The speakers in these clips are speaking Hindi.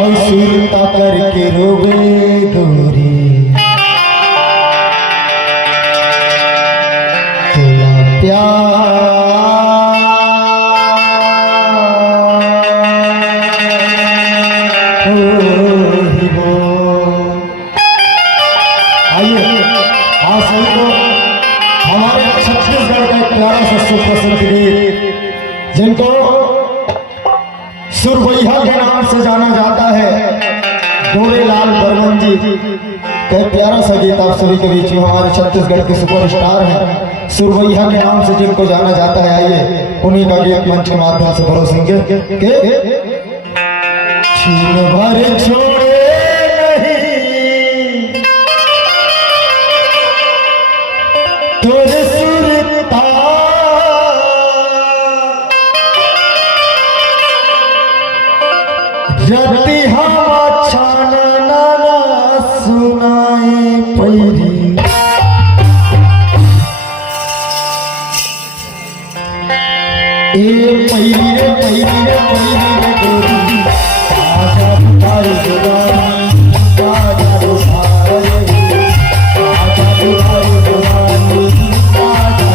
और सुरता करके रोवे गोरी तोला प्यार हो। आइए आज सभी को हमारे छत्तीसगढ़ का एक प्यारा सा सुप्रसिद्ध गीत जिनको सुरवैया के नाम से जाना जाता है, गोरेलाल बर्मन जी का प्यारा सा गीत आप सभी के बीच में हमारे छत्तीसगढ़ के सुपरस्टार हैं, सुरवैया के नाम से जिनको जाना जाता है। आइए उन्हीं का गीत मंच के माध्यम से परोसेंगे कि छीन भर छोड़े नहीं तोरे सुरता जति हम छाना ना सुनाए पैरी ए पैरी रे पैरी रे पैरी रे गोरी आजा बुधाई जवानी आजा बुधाई आजा बुधाई जवानी आजा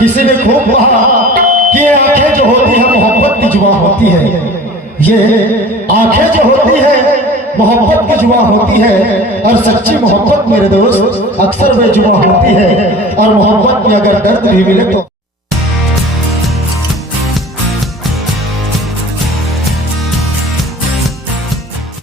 किसी ने खूब कहा कि आंखें जो होती है मोहब्बत की जुबान होती है, ये आंखें जो होती है मोहब्बत की जुबान होती है और सच्ची मोहब्बत मेरे दोस्त अक्सर बेजुबान होती है और मोहब्बत में अगर दर्द भी मिले तो